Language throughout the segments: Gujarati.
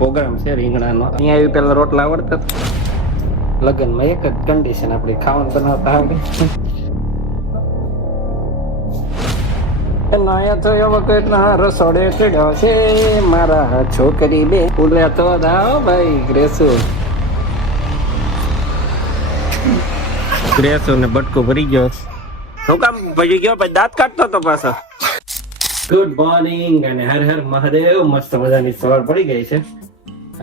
પ્રોગ્રામ છે રીંગણાનો. અહીંયા આવી પેલા રોટલા આવડતા લગ્નમાં એક જ કન્ડિશન આપણી ખાવાનું બનાવતા આવડે. નાયા તો એવો કેટલા રસોડે ચડ્યો છે મારા છોકરી બે ઉડ્યા તો દાઓ ભાઈ ગ્રેસો ને બટકો ભરી ગયો. શું કામ ભરી ગયો પછી દાંત કાઢતો તો પાછો. ગુડ મોર્નિંગ અને હર હર મહાદેવ. મસ્ત મજાની સવાર પડી ગઈ છે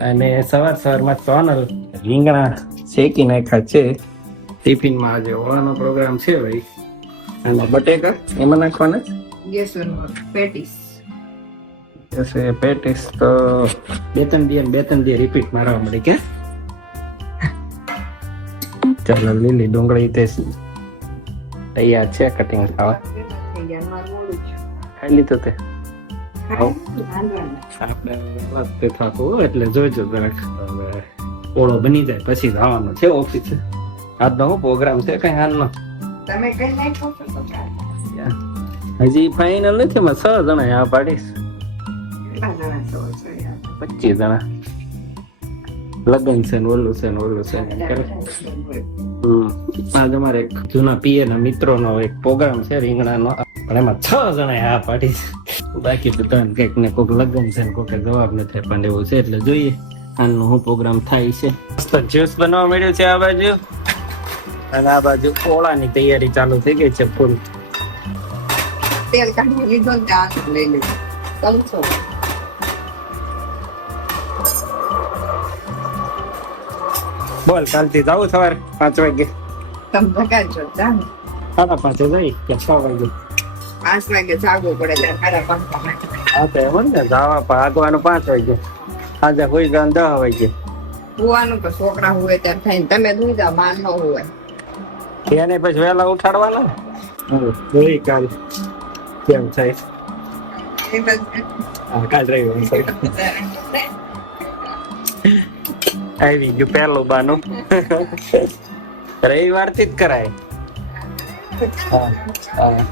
અને સવારમાં સોનલ રીંગણા શેકી નાખ્યા છે. ટિફિનમાં આજે ઓળાનો પ્રોગ્રામ છે ભાઈ. અને બટેકા એમાં નાખવાના પેટીસ તો બે ત્રણ દી રિપીટ મારવા મળી કે. ચાલો લીલી ડુંગળી તે તૈયાર છે કટિંગ ખાવા. ખાઈ લીધું તે આપણે થતું એટલે જોઈજો જરાક ઓળો બની જાય પછી જવાનો છે ઓફિસે. આજનો પ્રોગ્રામ છે કઈ હાલનો હજી ફાઈનલ નથી. એમાં 6 જણા આ પાડીશ 25 જણા લગ્ન છે ને ઓલું છે આજે અમારે એક જૂના પીએના મિત્રોનો એક પ્રોગ્રામ છે રીંગણાનો, પણ એમાં 6 જણા આ પાડીશ. બાકી બધાને કઈક ને કોઈક લગ્ન છે ને કોઈક જવાબ નથી પણ એવું છે એટલે જોઈએ આનો શું પ્રોગ્રામ થાય છે. મસ્ત જ્યુસ બનવા મળ્યું છે આ બાજુ અને આ બાજુ ઓળાની તૈયારી ચાલુ થઈ ગઈ છે ફૂલ. તેલ કાઢી લીધો ને આ લઈ લીધો તલસો. બોલ કાલથી જાવ સવારે 5 વાગે. તમે ભગાડજો જા 5:30 જઈ કે 6 વાગે 5 વાગે જાગવું પડે ત્યારે 5:30. હા તો એમ ને જવા ભાગવાનું 5 વાગે આજે હોઈ ગયા 10 વાગે. હોવાનું તો છોકરા હોય ત્યારે થાય ને તમે દૂધ જાવ માન ન હોય એને પછી વહેલા ઉઠાડવાના. જોઈ કાલ કેમ થાય. કાલ રવિવાર આવી ગયું પહેલું બાનું. રવિવાર થી જ કરાય.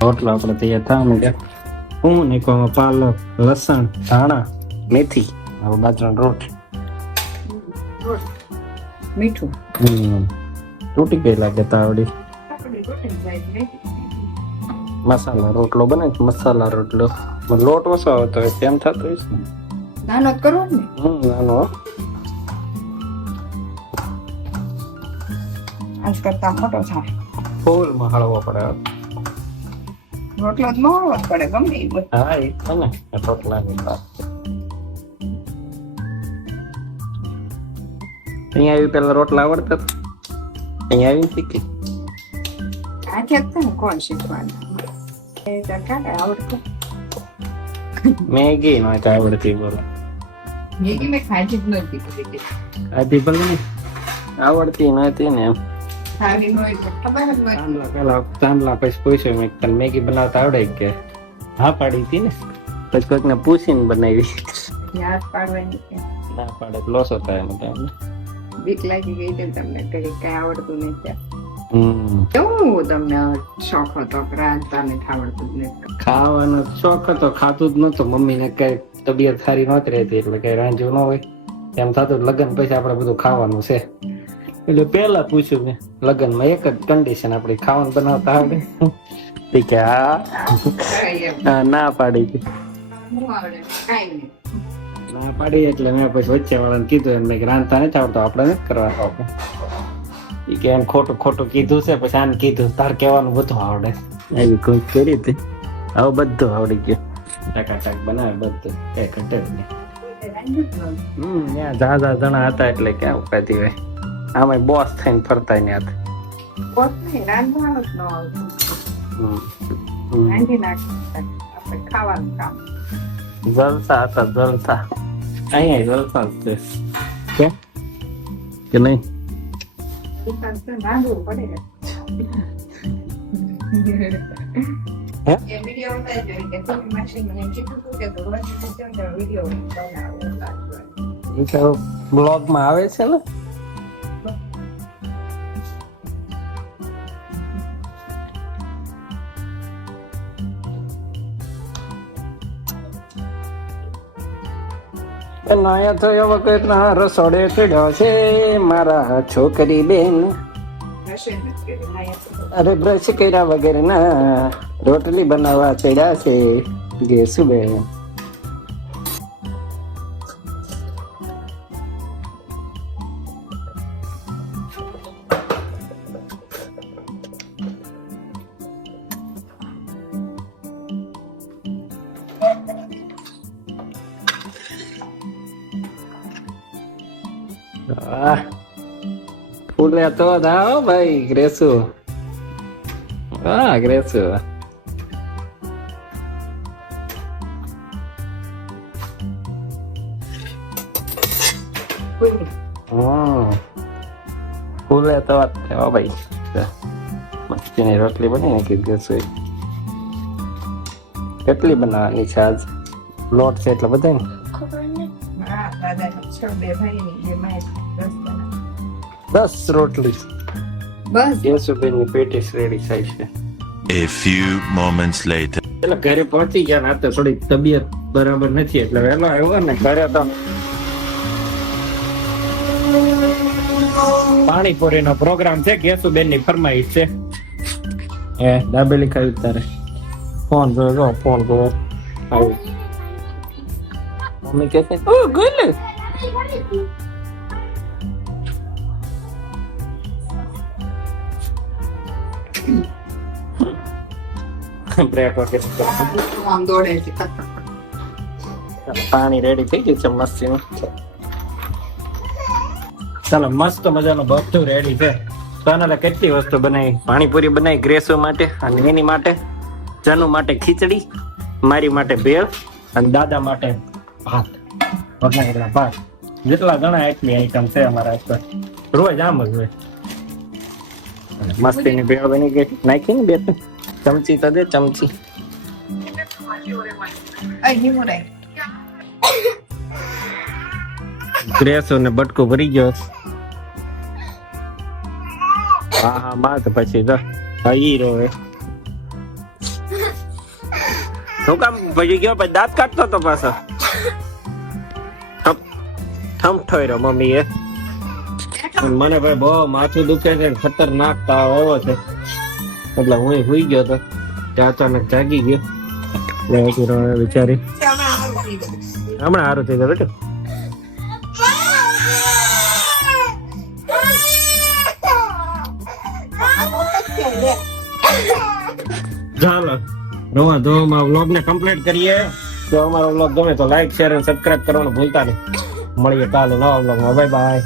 રોટલો આપડે તૈયાર થવાનું કે હું નાખવામાં પાલક લસણ ધાણા મેથી બાજરાનો રોટ મીઠું તૂટી ગઈ લાગે તાવડી. મસાલા રોટલો બને મસાલા રોટલો લોટ ઓછો આવતો હોય તેમ થતું હોય છે. નાનો જ કરવો ને. નાનો આજ કરતા મોટો થાય. ફૂલ મહાળવો પડે. રોટલો જ મોળવો જ પડે ગમે એ બધું. હા એ તો ને રોટલાની વાત. અહીંયા આવી પેલા રોટલા આવડતા અહીંયા આવી શીખી. આજે જ ને કોણ શીખવાનું આવડતું. મેગી નો આવડતી બોલો. મેગી મેં ખાધી જ નથી ખાધી ભલે ને આવડતી નથી ને એમ. ખાધી હોય તો ખબર જ નથી. તાંડલા પછી પૂછ્યું મેં તને મેગી બનાવતા આવડે કે હા પાડી હતી ને પછી કોઈક ને પૂછીને બનાવી. યાદ પાડવાની ના પાડે લોસો થાય એમ તમને બીક લાગી ગઈ છે તમને કઈ આવડતું નહીં ત્યાં. કેવું તમને શોખ હતો રાંધતાને આવડતું જ નથી? ખાવાનો શોખ હતો ખાતું જ નતો. મમ્મી ને કઈ તબિયત સારી નહોતી રહેતી એટલે કઈ રાંધ્યું ન હોય એમ થતું. લગ્ન પછી આપડે બધું ખાવાનું છે એટલે પેલા પૂછ્યું મેં લગ્નમાં એક જ કન્ડિશન આપડી ખાવાનું બનાવતા આવડે કે હા ના પાડી હતી. ના પાડી એટલે મેં પછી વચ્ચે વાળાને કીધું એમ મેં રાંધતા નથી આવડતો આપણે નથી કરવા. કે એમ ખોટું કીધું છે પછી આને કીધું તાર કહેવાનું બધું આવડે એવી કોઈ કરી હતી. હવે બધું આવડી ગયું. ટકાટક બનાવે બધું કઈ ઘટે જ નહીં. ત્યાં જાજા જણા હતા એટલે ક્યાં ઉપાધી હોય. આમાં બોસ થઈને ફરતા ને હતા. રાંધવાનું જ ન આવતું. રાંધી નાખતા આપણે ખાવાનું કામ. જલસા હતા જલસા. અહીંયા જલસા જ છે કે નહીં? રાંધવું પડે. વિડીયો ઉતારી કે મને કીધું કે વિડીયો બનાવો. બ્લોગ માં આવે છે ને. નાયા થયા વગરના રસોડે ચડ્યો છે મારા છોકરી બેન. અરે બ્રશ કર્યા વગરના રોટલી બનાવવા ચડ્યા છે ગેસુબેન. ફૂલે તો દાઓ ભાઈ ગ્રેસુ. હા ગ્રેસુ. ફૂલે તો ભાઈ મસ્તીની રોટલી બની નાખી ગ્રેસુ. કેટલી બનાવવાની છે આજ? લોટ છે એટલે બધા ને 10 રોટલી બસ ગેસુબેન ની પેટીસ રેડી થાય છે. A few moments later. એટલે ઘરે પહોંચી ગયા ને, આ તો થોડી તબિયત બરાબર નથી એટલે વહેલો આવ્યો ને. ઘરે તો પાણીપુરી નો પ્રોગ્રામ છે. ગેસુબેન ની ફરમાઈશ છે. દાબેલી ખાવી તારે? ફોન જોયો, ફોન જોયો. મમ્મી કે છે ઓ ગુલ પાણી રેડી થઈ ગયું છે મસ્તી નું. ચાલો મસ્ત મજાનું બધું રેડી છે. સોનાલે કેટલી વસ્તુ બનાવી. પાણીપુરી બનાવી ગ્રેસો માટે, અને એની માટે જાનુ માટે ખીચડી, મારી માટે ભેળ, અને દાદા માટે ભાત. વઘારેલા ભાત. જેટલા જણા એટલી આઈટમ છે અમારા ઉપર. રોજ આમ જ હોય. મસ્તીની ભેળ બની ગઈ. નાખી ને બે ચમચી તો દે ચમચી. ગ્રેસો ને બટકો ભરી ગયો. હા હા માં તો પછી તો હીરો હે. શું કામ ભજી ગયો? પછી દાંત કાઢતો તો પાછો થમ ઠોયરો મમ્મી એ. મને ભાઈ બહુ માથું દુખે છે, ખતરનાક તાવ આવ્યો છે એટલે હું સુઈ ગયો તો અચાનક જાગી ગયો. વિચારી હમણાં સારું થઈ ગયું બેટા. ચાલો રોવા ધોવામાં વ્લોગ ને કમ્પ્લીટ કરીએ. જો અમારો વ્લોગ ગમે તો લાઈક શેર અને સબસ્ક્રાઇબ કરવાનું ભૂલતા નહીં. મળીએ કાલે નવા વ્લોગમાં. Bye bye.